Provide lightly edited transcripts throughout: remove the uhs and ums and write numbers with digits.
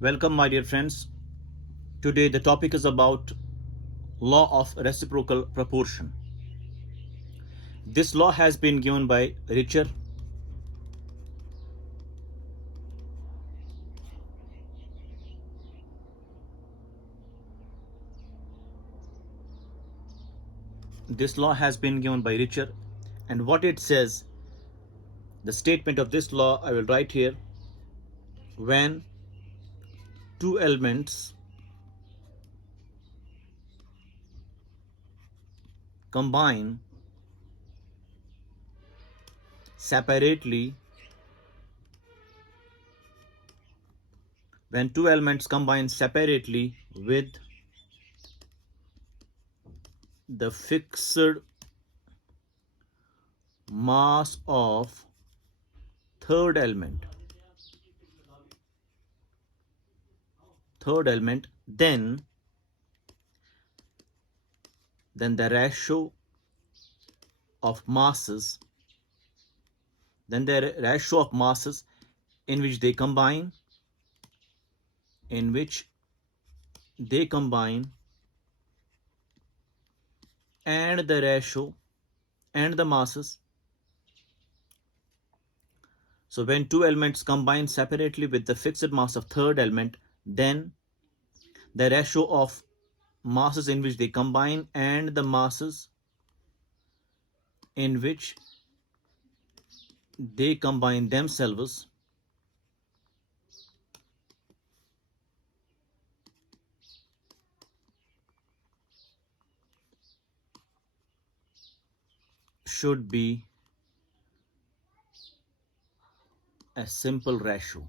Welcome, my dear friends. Today, the topic is about law of reciprocal proportion. This law has been given by Richer. This law has been given by Richer, and what it says, the statement of this law, I will write here. When two elements combine separately, with the fixed mass of third element, then the ratio of masses, in which they combine, and the ratio and the masses. So when two elements combine separately with the fixed mass of third element, then the ratio of masses in which they combine and the masses in which they combine themselves should be a simple ratio.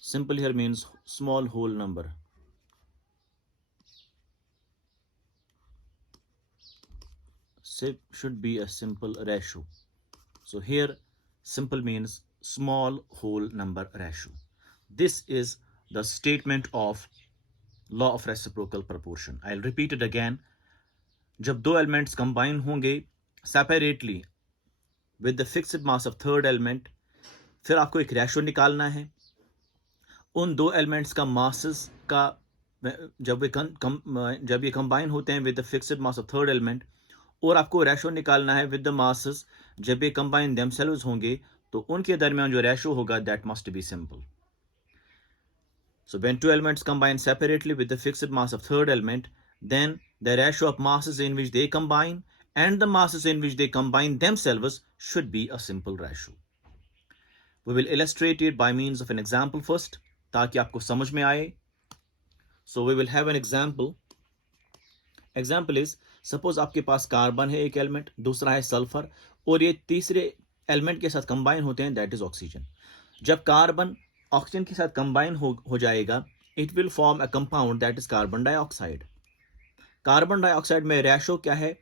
Simple here means small whole number. Should be a simple ratio. So here simple means small whole number ratio. This is the statement of law of reciprocal proportion. I'll repeat it again. जब दो elements combine होंगे separately with the fixed mass of third element, फिर आपको एक ratio निकालना है. उन दो एलिमेंट्स का मासेस का जब ये कंबाइन होते हैं with the fixed mass of third element, और आपको रेशो निकालना है विद द मासेस जब ये कंबाइन देमसेल्व्स होंगे, तो उनके दरमियान जो रेशो होगा that must be simple. So when two elements combine separately with the fixed mass of third element, then the ratio of masses in which they combine and the masses in which they combine themselves should be a simple ratio. We will illustrate it by means of an example first, ताकि आपको समझ में आए. So we will have an example. Example is, suppose आपके पास carbon है एक element, दूसरा है सल्फर, और ये तीसरे एलिमेंट के साथ कंबाइन होते हैं, दैट इज ऑक्सीजन. जब कार्बन ऑक्सीजन के साथ कंबाइन हो जाएगा, it will form a compound that is carbon dioxide. Carbon dioxide में रेशो क्या है,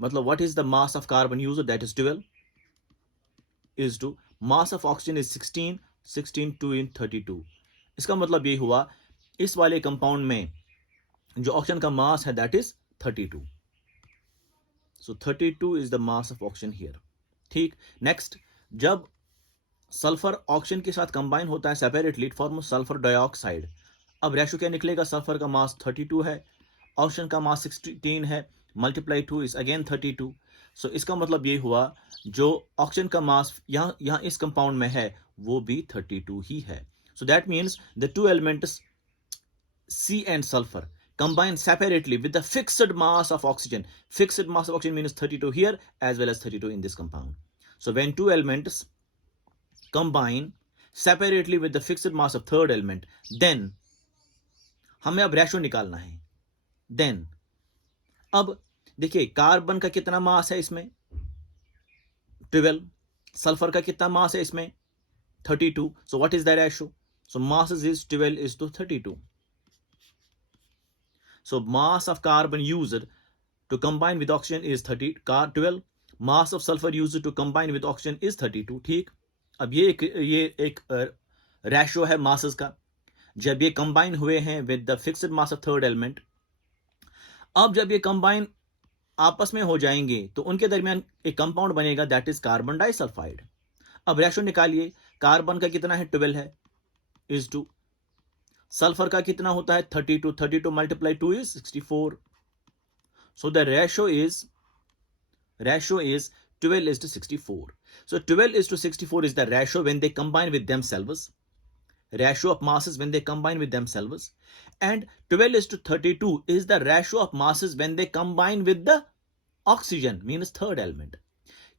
मतलब what is the mass of carbon used, that is 12 is to mass of oxygen is 16 2 in 32. इसका मतलब ये हुआ इस वाले कंपाउंड में जो ऑक्सीजन का मास है that is 32. So 32 is the mass of oxygen here. ठीक. नेक्स्ट, जब सल्फर ऑक्सीजन के साथ कंबाइन होता है separately, it form sulphur dioxide. अब रेशो क्या निकलेगा, सल्फर का मास 32 है, ऑक्सीजन का मास 16 है, मल्टीप्लाई 2 इज अगेन 32. सो इसका मतलब ये हुआ जो ऑक्सीजन का मास यहाँ इस कंपाउंड में है वो भी 32 ही है. So that means the two elements C and sulfur combine separately with the fixed mass of oxygen. Fixed mass of oxygen means 32 here as well as 32 in this compound. So when two elements combine separately with the fixed mass of third element, then हमें अब ratio निकालना है. Then अब देखिए carbon का कितना mass है इसमें 12, सल्फर का कितना मास है इसमें 32. So what is the ratio? So masses is 12 is to 32. So mass of carbon used to combine with oxygen is 12. Mass of sulfur used to combine with oxygen is 32. ठीक. अब ये एक ratio है masses का. जब ये combine हुए हैं with the fixed mass of third element, अब जब ये कंबाइन आपस में हो जाएंगे तो उनके दरमियान एक कंपाउंड बनेगा दैट इज कार्बन डाइसल्फाइड. अब रेशो निकालिए, कार्बन का कितना है 12 है, इज टू सल्फर का कितना होता है 32, 32 multiply 2 is 64. So the ratio is 12 is to 64. So 12 is to 64 is the ratio when they combine with themselves. Ratio of masses when they combine with themselves. And 12 is to 32 is the ratio of masses when they combine with the oxygen, means third element.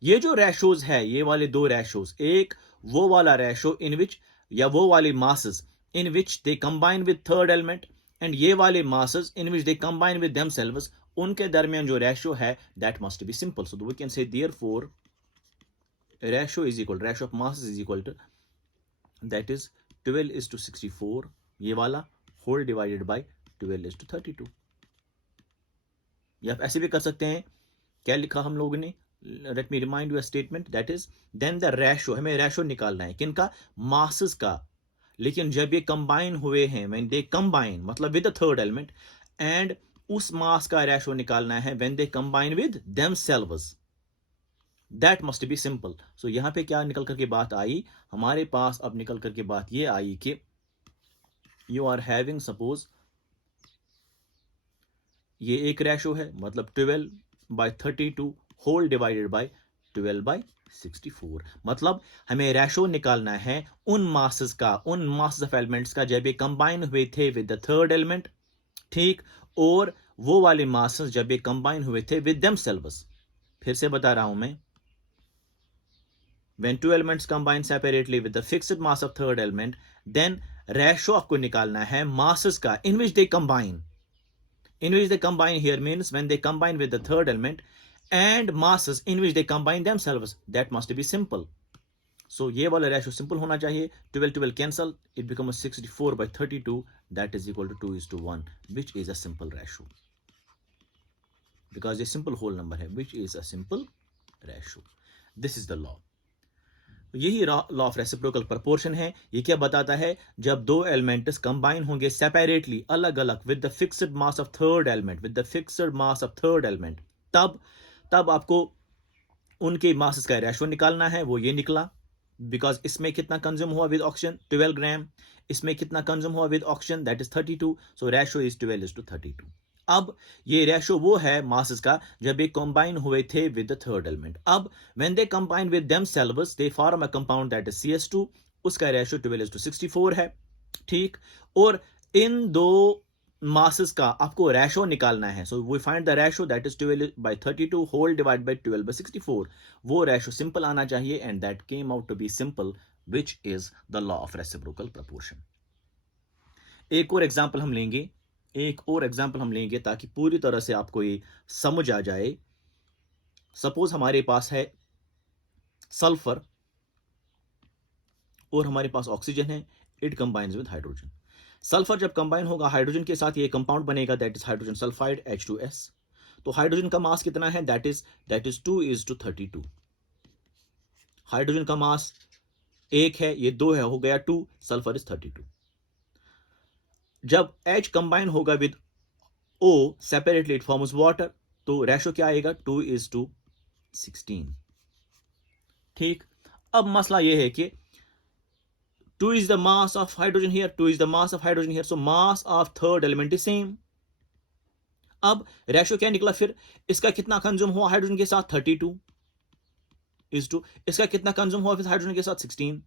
ये जो ratios है, ये वाले दो ratios, एक वो वाला ratio in which या वो वाली masses in which they combine with third element, and ये वाले masses in which they combine with themselves, उनके दरमियान जो ratio है, that must be simple. So we can say therefore ratio of masses is equal to, that is 12 is to 64, ये वाला whole divided by 12 is to 32. या आप ऐसे भी कर सकते हैं, क्या लिखा हम लोगों ने, let me remind you a statement, that is then the ratio, हमें रेशो निकालना है किनका, मासेस का, लेकिन जब ये कंबाइन हुए हैं, व्हेन दे कंबाइन मतलब with the third element, and उस मास का रेशो निकालना है when they combine with themselves, that must be simple. So यहां पे क्या निकल करके बात आई हमारे पास, अब निकल करके बात ये आई कि यू आर हैविंग, सपोज ये एक रेशो है, मतलब 12/32 होल डिवाइडेड बाय 12/64, मतलब हमें रेशो निकालना है उन मासेस का, उन मासेस ऑफ एलिमेंट्स का जब ये कंबाइन हुए थे विद द थर्ड एलिमेंट, ठीक, और वो वाले मासेस जब ये कंबाइन हुए थे विद देमसेल्व्स. फिर से बता रहा हूं मैं, when two elements combine separately with the fixed mass of third element, then ratio आपको निकालना है masses का in which they combine. In which they combine here means when they combine with the third element, and masses in which they combine themselves. That must be simple. So ये वाला ratio simple होना चाहिए. 12 cancel, it becomes 64/32, that is equal to 2:1, which is a simple ratio. Because ये simple whole number है, which is a simple ratio. This is the law. यही law of reciprocal proportion है. ये क्या बताता है, जब दो एलिमेंट्स कंबाइन होंगे सेपरेटली, अलग अलग, with the fixed mass of third element, with the fixed mass of third element, तब आपको उनके मासेस का रेशो निकालना है. वो ये निकला, बिकॉज इसमें कितना कंज्यूम हुआ विद ऑक्सीजन 12 ग्राम, इसमें कितना कंज्यूम हुआ with oxygen, that is 32. So ratio is 12:32. अब ये रेशो वो है मासेस का जब ये कंबाइन हुए थे विद द थर्ड एलिमेंट. अब when they combine with themselves they form a compound that is CS2, उसका रेशो 12:64 है, ठीक. और इन दो मासेस का आपको रेशो निकालना है. So we find the ratio that is 12/32 whole divide by 12/64. वो रेशो सिंपल आना चाहिए, and that came out to be simple, which is the law of reciprocal proportion. एक और एग्जांपल हम लेंगे ताकि पूरी तरह से आपको ये समझ आ जाए. सपोज हमारे पास है सल्फर और हमारे पास ऑक्सीजन है, it combines with hydrogen. Sulphur जब कंबाइन होगा हाइड्रोजन के साथ, ये कंपाउंड बनेगा, that is hydrogen sulphide H2S. तो हाइड्रोजन का मास कितना है, दैट इज 2:32. हाइड्रोजन का मास 1 है, ये 2 है, हो गया 2, सल्फर इज 32. जब H कंबाइन होगा with O separately, it forms water, तो रेशो क्या आएगा, 2:16. ठीक. अब मसला यह है कि 2 is the mass of hydrogen here, 2 is the mass of hydrogen here, so mass of third element is same. अब रेशो क्या निकला, फिर इसका कितना कंज्यूम हुआ हाइड्रोजन के साथ, 32:2. इसका कितना कंज्यूम हुआ फिर हाइड्रोजन के साथ, 16.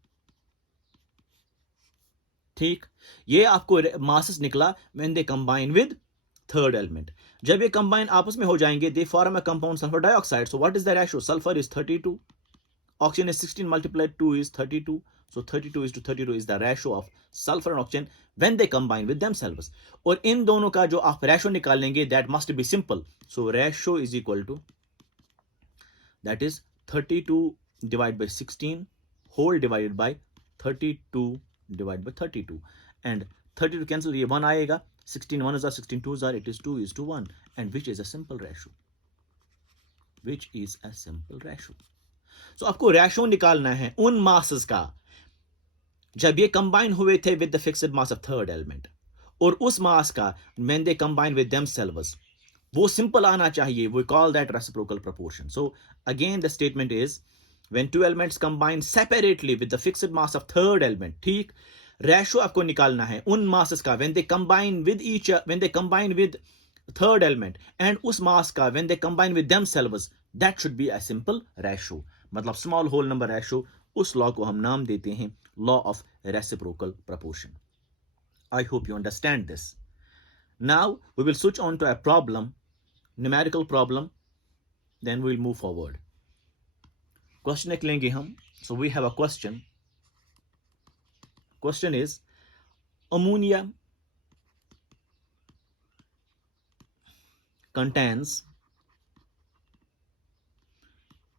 ठीक. ये आपको मासेस निकला when they combine with third element. जब ये कंबाइन आपस में हो जाएंगे, they form a compound sulphur dioxide. So what is the ratio, sulphur is 32, oxygen is 16 multiplied 2 is 32. So 32:32 is the ratio of sulfur and oxygen when they combine with themselves. और इन दोनों का जो आप ratio निकालेंगे, that must be simple. So ratio is equal to, that is 32 divided by 16 whole divided by 32 divided by 32. And 32 cancel, ये 1 आएगा, 16 1s are 16 2s are, it is 2:1, and which is a simple ratio. Which is a simple ratio. So आपको ratio निकालना है उन masses का जब ये combine हुए थे with the fixed mass of third element, और उस मास का when they combine with themselves, वो सिंपल आना चाहिए. We call that reciprocal proportion. So again the statement is when two elements combine separately with the fixed mass of third element, ठीक, ratio आपको निकालना है उन मासेस का when they combine with third element and उस mass का when they combine with themselves, that should be a simple ratio. मतलब small whole number ratio, उस लॉ को हम नाम देते हैं law of reciprocal proportion. I hope you understand this. Now we will switch on to a problem, numerical problem, then we will move forward. Question एक लेंगे हम. So we have a question. Question is, ammonia contains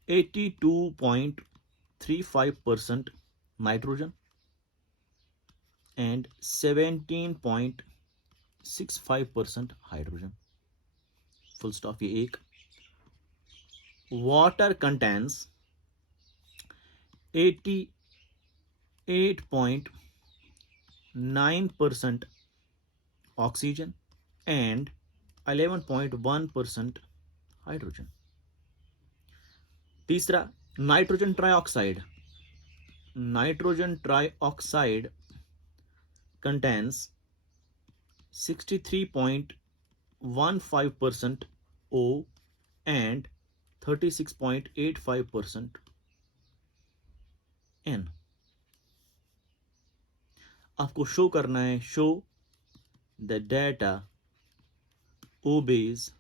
82.35% nitrogen and 17.65% hydrogen. Full stop. ये एक. Water contains 88.9% oxygen and 11.1% hydrogen. तीसरा, nitrogen trioxide contains 63.15% O and 36.85% N. आपको show करना है, show the data obeys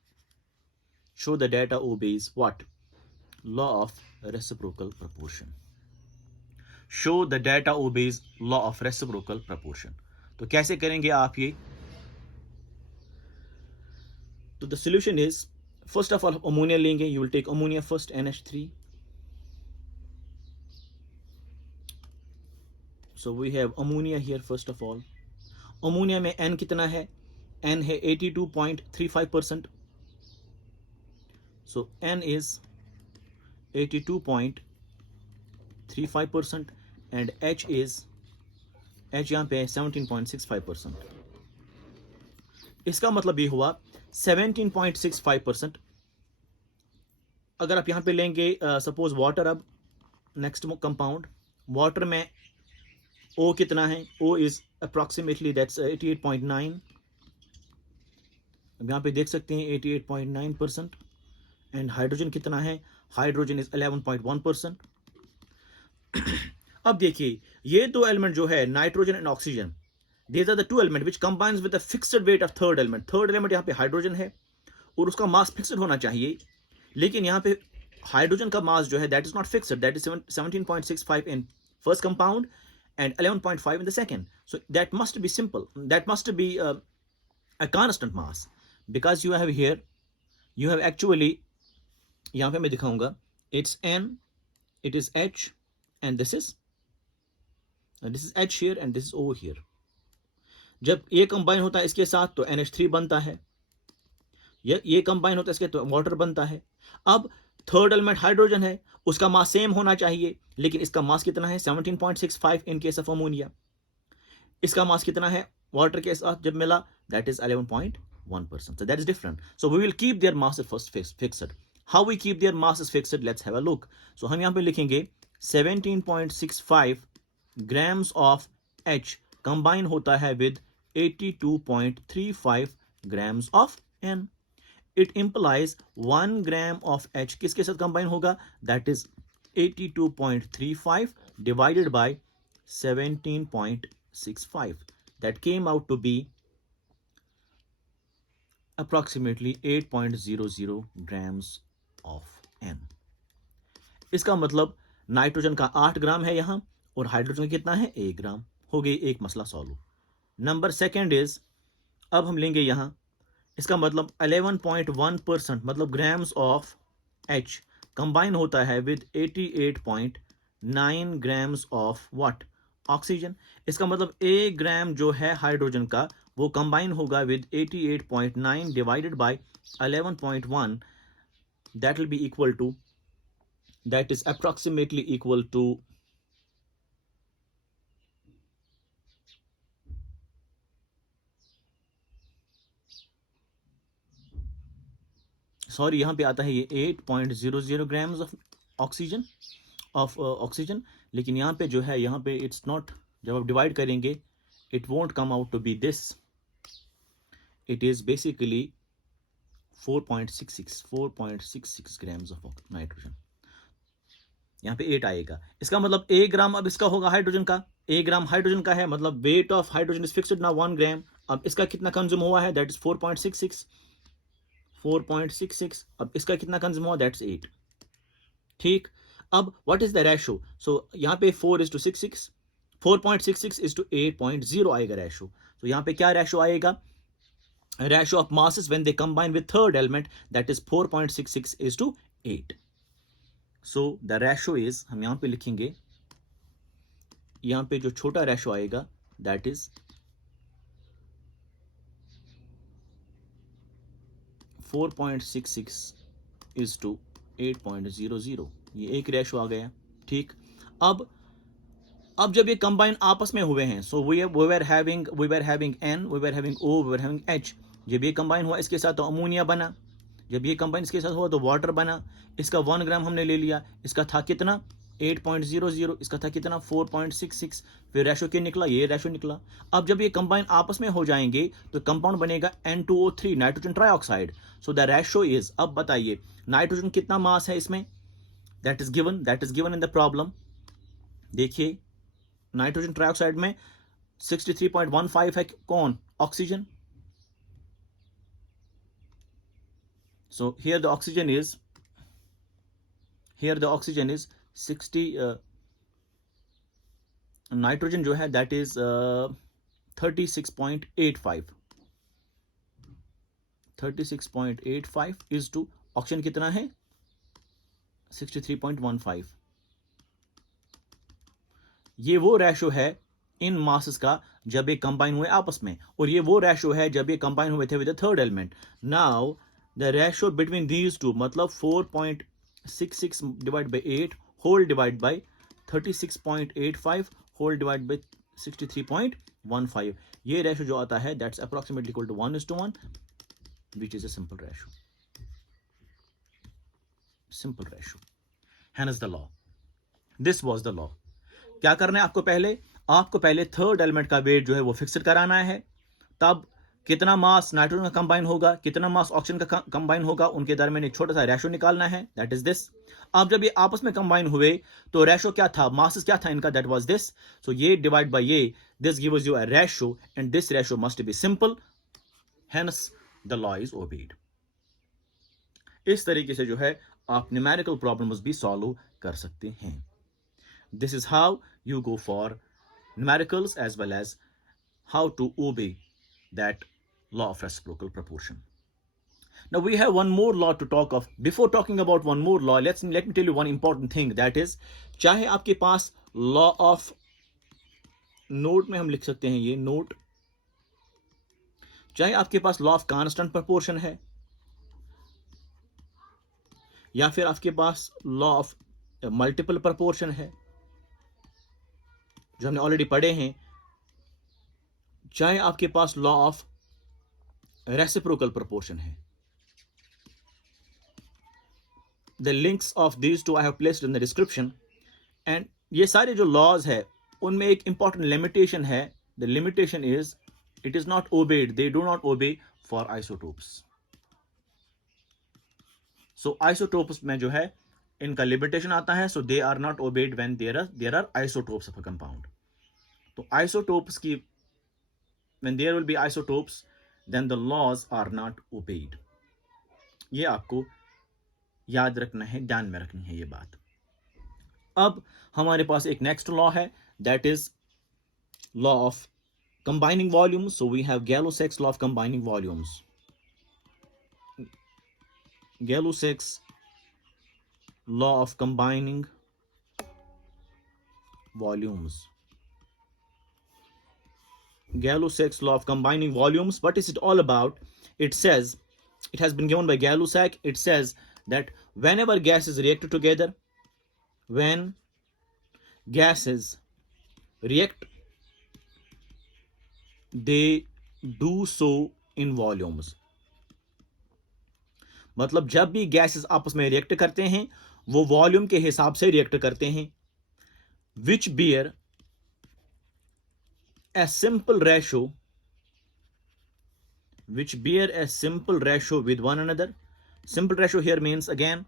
what? Law of reciprocal proportion. Show the data obeys law of reciprocal proportion. तो कैसे करेंगे आप ये? तो the solution is, first of all ammonia लेंगे. You will take ammonia first, NH3. So we have ammonia here. First of all, ammonia में N कितना है? N है 82.35%. So N is 82.35% and H यहाँ पे 17.65%. इसका मतलब ये हुआ 17.65%. अगर आप यहाँ पे लेंगे सपोज वाटर, अब नेक्स्ट कंपाउंड वाटर में O कितना है? O is approximately that's 88.9. अब यहाँ पे देख सकते हैं 88.9%. एंड हाइड्रोजन कितना है? Hydrogen is 11.1%. अब देखिए ये दो एलिमेंट जो है nitrogen and oxygen, these are the two elements which combines with the fixed weight of third element. Third element यहाँ पे हाइड्रोजन है और उसका मास फिक्स्ड होना चाहिए, लेकिन यहाँ पे हाइड्रोजन का मास जो है that is not fixed, that is 17.65 in first compound and 11.5 in the second. So that must be simple, that must be a constant mass, because you have here, you have actually, यहाँ पे मैं दिखाऊंगा, it's N, it is H and this is H here and this is O here. जब ये combine होता है इसके साथ तो NH3 बनता है, ये कंबाइन होता है इसके तो वाटर बनता है. अब थर्ड एलिमेंट हाइड्रोजन है, उसका मास सेम होना चाहिए, लेकिन इसका मास कितना है? 17.65 इन केस ऑफ अमोनिया. इसका मास कितना है वाटर के साथ जब मिला? That is 11.1%. So that is different. So we will keep their masses first fixed. How we keep their masses fixed? Let's have a look. So हम यहाँ पे लिखेंगे 17.65 grams of H combine होता है with 82.35 grams of N. It implies 1 gram of H किसके साथ combine होगा? That is 82.35 divided by 17.65. That came out to be approximately 8.00 grams of N. इसका मतलब नाइट्रोजन का 8 ग्राम है यहाँ और हाइड्रोजन कितना है? 1 ग्राम. हो गई एक मसला सॉल्व. नंबर सेकेंड इज, अब हम लेंगे यहाँ, इसका मतलब 11.1% मतलब ग्राम्स ऑफ H कंबाइन होता है with 88.9 grams of what? Oxygen. इसका मतलब 1 ग्राम जो है हाइड्रोजन का वो कंबाइन होगा with 88.9 divided by 11.1. That will be equal to, that is approximately equal to sorry यहाँ पे आता है ये 8.00 ग्राम्स ऑफ ऑक्सीजन, लेकिन यहाँ पे जो है यहाँ पे इट्स नॉट जब आप डिवाइड करेंगे it won't come out to be this. It is basically 4.66 grams of nitrogen. यहाँ पे 8 आएगा. इसका मतलब 1 ग्राम अब इसका होगा हाइड्रोजन का. 1 ग्राम हाइड्रोजन का है, मतलब weight of hydrogen is fixed ना 1 ग्राम. अब इसका कितना कंज्यूम हुआ है, दैट इज 4.66. अब इसका कितना कंज्यूम हुआ, दैट्स 8. ठीक. अब व्हाट इज द रेशो? सो यहाँ पे 4:66, 4.66 is to 8.0 आएगा रेशो. तो यहाँ पे क्या रेशो आएगा? Ratio of masses when they combine with third element, that is 4.66 is to 8. So the ratio is, हम यहाँ पे लिखेंगे, यहाँ पे जो छोटा रेशो आएगा that is 4.66 is to 8.00. ये एक रेशो आ गया. ठीक. अब जब ये कंबाइन आपस में हुए हैं, so we were having N, we were having O, we were having H. जब ये कंबाइन हुआ इसके साथ तो अमोनिया बना. जब ये कंबाइन इसके साथ हुआ तो वाटर बना. इसका 1 ग्राम हमने ले लिया. इसका था कितना, 8.00. इसका था कितना, 4.66. फिर रेशो क्या निकला, ये रेशो निकला. अब जब ये कंबाइन आपस में हो जाएंगे तो कंपाउंड बनेगा N2O3, nitrogen trioxide. So the ratio is, अब बताइए नाइट्रोजन कितना मास है इसमें, that is given in the problem. देखिए नाइट्रोजन ट्राइऑक्साइड में 63.15 है. कौन, oxygen. So here the oxygen is 60. Nitrogen जो है that is 36.85 is to oxygen कितना है, 63.15. ये वो रेशो है इन मासेस का जब ये कंबाइन हुए आपस में, और ये वो रेशो है जब ये कंबाइन हुए थे with the third element. Now the ratio between these two, मतलब 4.66 divide by 8 whole divide by 36.85 whole divide by 63.15. ये रेशो जो आता है that's approximately equal to 1:1, which is a simple ratio. Simple ratio. Hence the law. This was the law. क्या करना है आपको पहले थर्ड एलिमेंट का वेट जो है वो फिक्स्ड कराना है. तब कितना मास नाइट्रोजन का कंबाइन होगा, कितना मास ऑक्सीजन का कंबाइन होगा, उनके दरमियान एक छोटा सा रेशो निकालना है, दैट इज दिस. अब जब ये आपस में कंबाइन हुए तो रेशो क्या था, मासेस क्या था इनका, दैट वाज दिस. सो ये डिवाइड बाय ये, this gives you a ratio and this ratio must be simple. Hence the law is obeyed. इस तरीके से जो है आप न्यूमेरिकल प्रॉब्लम्स भी सॉल्व कर सकते हैं. This is how you go for numericals as well as how to obey that law of reciprocal proportion. Now we have one more law to talk of. Before talking about one more law, let me tell you one important thing, that is, चाहे आपके पास law of note में हम लिख सकते हैं ये note, चाहे आपके पास law of constant proportion है, या फिर आपके पास law of multiple proportion है जो हमने ऑलरेडी पढ़े हैं, चाहे आपके पास लॉ ऑफ रेसिप्रोकल प्रोपोर्शन है. The links of these two I have placed in the description. And ये सारे जो लॉज है उनमें एक इंपॉर्टेंट लिमिटेशन है. The limitation is it is not obeyed, they do not obey for isotopes. So isotopes में जो है इनका लिमिटेशन आता है. So they are not obeyed when there are isotopes of a compound. तो आइसोटोप्स की when there will be isotopes then the laws are not obeyed. ये आपको याद रखना है, ध्यान में रखनी है ये बात. अब हमारे पास एक नेक्स्ट लॉ है, that is law of combining volumes. So we have Gay Lussac's law of combining volumes. Gay Lussac's law of combining volumes. Gay-Lussac law of combining volumes. What is it all about? It says, it has been given by Gay-Lussac. It says that whenever gases react together, when gases react, they do so in volumes. मतलब जब भी gases आपस में react करते हैं वो volume के हिसाब से रिएक्ट करते हैं, विच beer a simple ratio, which bear a simple ratio with one another. Simple ratio here means again,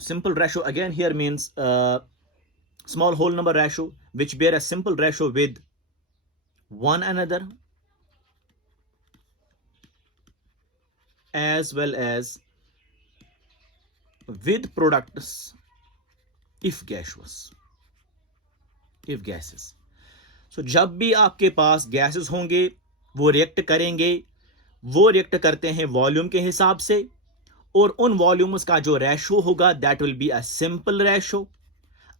simple ratio again here means small whole number ratio, which bear a simple ratio with one another, as well as with products if gaseous, if gases. So जब भी आपके पास gases होंगे वो react करेंगे, वो react करते हैं volume के हिसाब से, और उन वॉल्यूम्स का जो रेशो होगा that will be a simple ratio.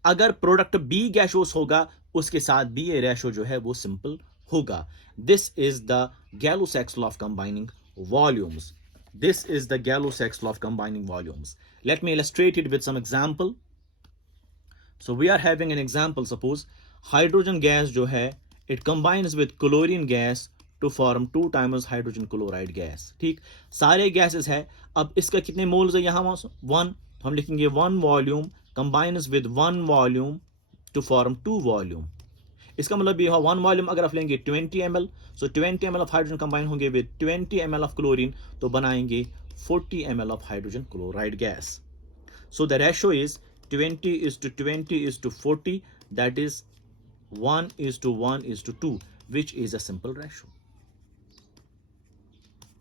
अगर प्रोडक्ट बी गैसियस होगा उसके साथ भी ये रेशो जो है वो सिंपल होगा. This is the Gay Lussac's law of combining volumes. This is the Gay Lussac's law of combining volumes. Let me illustrate it with some example. So we are having an example. Suppose hydrogen gas जो है it combines with chlorine gas to form 2 times hydrogen chloride gas. ठीक, सारे gases है. अब इसका कितने moles है यहाँ 1, तो हम लिखेंगे 1 volume combines with 1 volume to form 2 volume. इसका मतलब ये हुआ 1 वॉल्यूम अगर आप लेंगे 20 ml, so 20 ml of hydrogen combine होंगे with 20 ml ऑफ क्लोरीन, तो बनाएंगे 40 ml of hydrogen chloride gas. So the ratio is 20 is to 20 is to 40, that is 1 is to 1 is to 2, which is a simple ratio.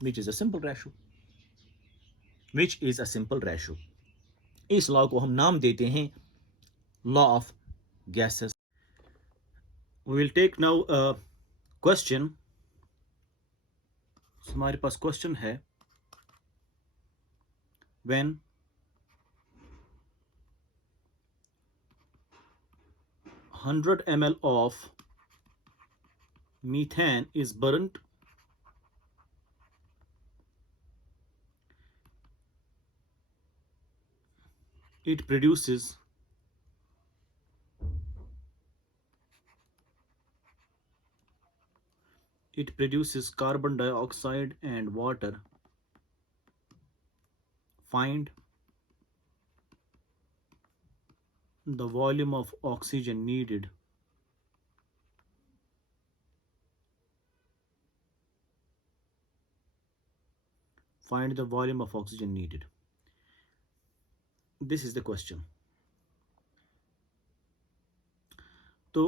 Which is a simple ratio. Which is a simple ratio. इस law को हम नाम देते हैं law of gases. We will take now a question. So, हमारे पास question है, when 100 ml of methane is burnt, it produces carbon dioxide and water. Find the volume of oxygen needed This is the question. तो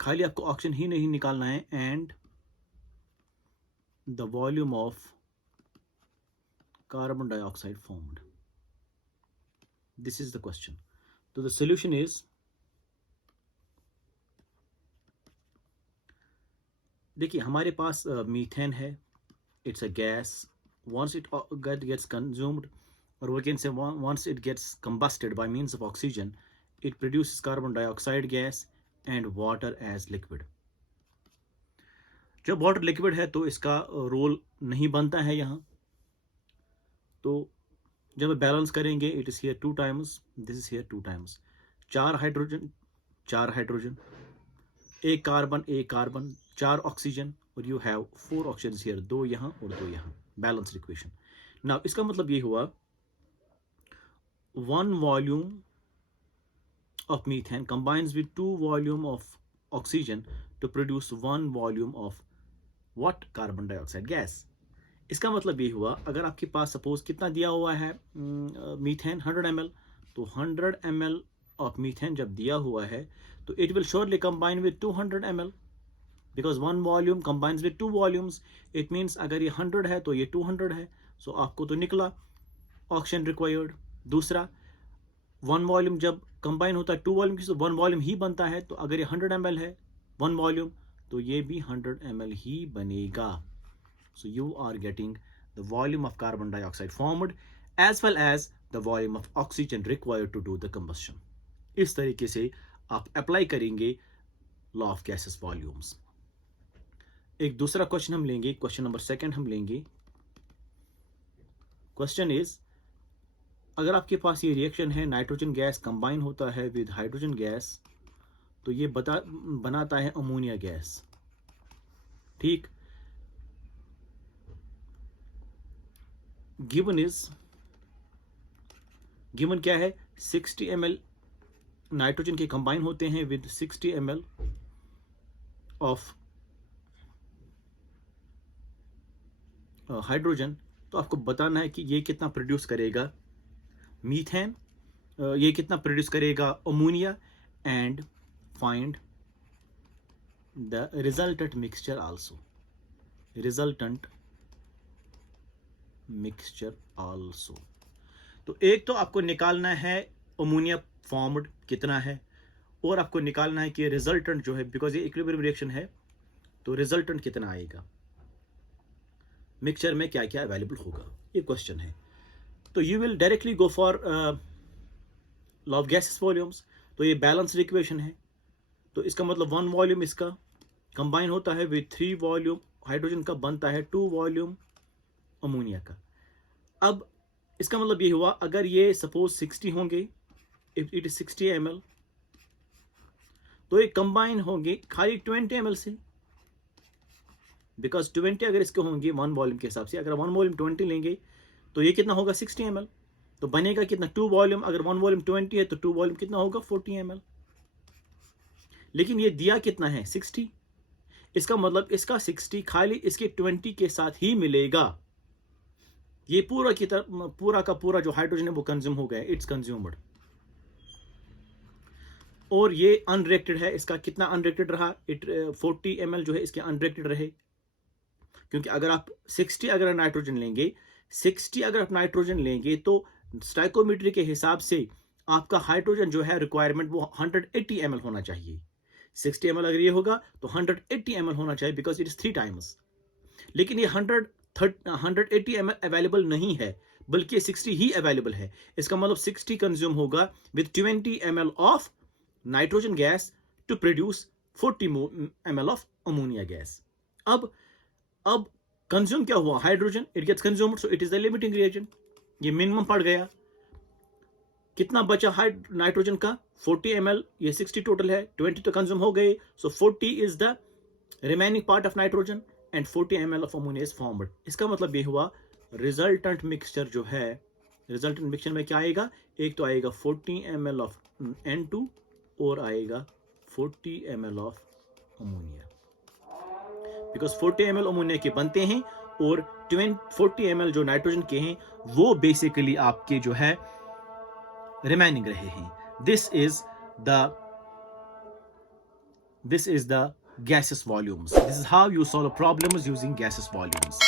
खाली आपको oxygen ही नहीं निकालना है, and the volume of carbon dioxide formed. This is the question. तो the solution is, देखिए हमारे पास methane है, it's a gas. once it gets consumed, or we can say once it gets combusted by means of oxygen, it produces carbon dioxide gas and water as liquid. जब water liquid है तो इसका role नहीं बनता है यहाँ. तो जब बैलेंस करेंगे, it is here 2 times, this is here 2 times. 4 hydrogen, एक कार्बन, 4 ऑक्सीजन, और यू हैव 4 ऑक्सीजन हियर, 2 यहाँ और 2 यहाँ. Balanced equation. नाउ इसका मतलब ये हुआ 1 volume of methane combines with 2 volume of oxygen to produce 1 volume of what? Carbon dioxide gas. इसका मतलब ये हुआ, अगर आपके पास सपोज कितना दिया हुआ है मीथेन 100 ml, तो 100 ml ऑफ मीथेन जब दिया हुआ है तो it will surely combine with 200 ml, because 1 volume combines with 2 volumes. It means अगर ये 100 है तो ये 200 है. सो आपको तो निकला ऑक्सीजन रिक्वायर्ड. दूसरा, 1 वॉल्यूम जब कंबाइन होता है 2 वॉल्यूम की, तो 1 वॉल्यूम ही बनता है. तो अगर ये 100 ml है 1 वॉल्यूम, तो ये भी 100 ml ही बनेगा. So you are getting the volume of carbon dioxide formed as well as the volume of oxygen required to do the combustion. इस तरीके से आप अप्लाई करेंगे लॉ ऑफ गैसेस वॉल्यूम्स. एक दूसरा क्वेश्चन हम लेंगे, क्वेश्चन नंबर 2 हम लेंगे. क्वेश्चन इज, अगर आपके पास ये रिएक्शन है, नाइट्रोजन गैस कंबाइन होता है विद हाइड्रोजन गैस, तो ये बनाता है अमोनिया गैस. ठीक, गिवन क्या है, 60 ml नाइट्रोजन के कंबाइन होते हैं विद 60 ml ऑफ हाइड्रोजन, तो आपको बताना है कि ये कितना प्रोड्यूस करेगा मीथेन, ये कितना प्रोड्यूस करेगा ammonia, and find the resultant mixture also, resultant mixture also. तो एक तो आपको निकालना है अमोनिया फॉर्म्ड कितना है, और आपको निकालना है कि रिजल्टेंट जो है, बिकॉज ये इक्विलिब्रियम रिएक्शन है, तो रिजल्टेंट कितना आएगा, मिक्सचर में क्या क्या अवेलेबल होगा, ये क्वेश्चन है। तो you will directly go for law of gases volumes, तो ये बैलेंस्ड इक्वेशन है, तो इसका मतलब 1 वॉल्यूम इसका कंबाइन होता है विद 3 वॉल्यूम हाइड्रोजन का, बनता है 2 वॉल्यूम अमोनिया का। अब इसका मतलब ये हुआ, अगर ये सपोज 60 होंगे, इफ इट इज 60 ml, तो ये कंबाइन होंगे खाली 20 ml से, बिकॉज 20 अगर इसके होंगे 1 वॉल्यूम के हिसाब से, अगर 1 वॉल्यूम 20 लेंगे तो ये कितना होगा 60 ml, तो बनेगा कितना 2 वॉल्यूम, अगर 1 वॉल्यूम 20 है तो 2 वॉल्यूम कितना होगा 40 ml। लेकिन ये दिया कितना है 60, इसका मतलब इसका 60 खाली इसके 20 के साथ ही मिलेगा, ये पूरा की तरह पूरा का पूरा जो हाइड्रोजन है वो कंज्यूम हो गया, इट्स कंज्यूम्ड। और ये अनरिएक्टेड है, इसका कितना अनरिएक्टेड रहा, 40 ml जो है इसके अनरिएक्टेड रहे, क्योंकि अगर आप 60 अगर नाइट्रोजन लेंगे, 60 अगर आप नाइट्रोजन लेंगे तो स्टोइकोमेट्री के हिसाब से आपका हाइड्रोजन जो है रिक्वायरमेंट वो 180 ml होना चाहिए। 60 ml अगर ये होगा तो 180 ml होना चाहिए, बिकॉज इट इज 3 टाइम्स। लेकिन ये 180 ml अवेलेबल नहीं है, बल्कि 60 ही अवेलेबल है। इसका मतलब 60 कंज्यूम होगा with 20 ml of nitrogen gas to produce 40 ml of ammonia gas. अब कंज्यूम क्या हुआ, hydrogen, it gets consumed, so it is the limiting reagent, ये मिनिमम पड़ गया। कितना बचा नाइट्रोजन का 40 ml, ये 60 टोटल है, 20 तो कंज्यूम हो गए, सो 40 is the remaining part of nitrogen and 40 ml of ammonia is formed. इसका मतलब ये हुआ रिजल्टेंट मिक्सचर जो है, रिजल्टेंट मिक्सचर में क्या आएगा, एक तो आएगा 40 ml ऑफ N2 और आएगा 40 ml of ammonia, because 40 ml ammonia के बनते हैं और 40 ml जो नाइट्रोजन के हैं वो बेसिकली आपके जो है रिमेनिंग रहे हैं। This is the gaseous volumes. This is how you solve problems using gaseous volumes.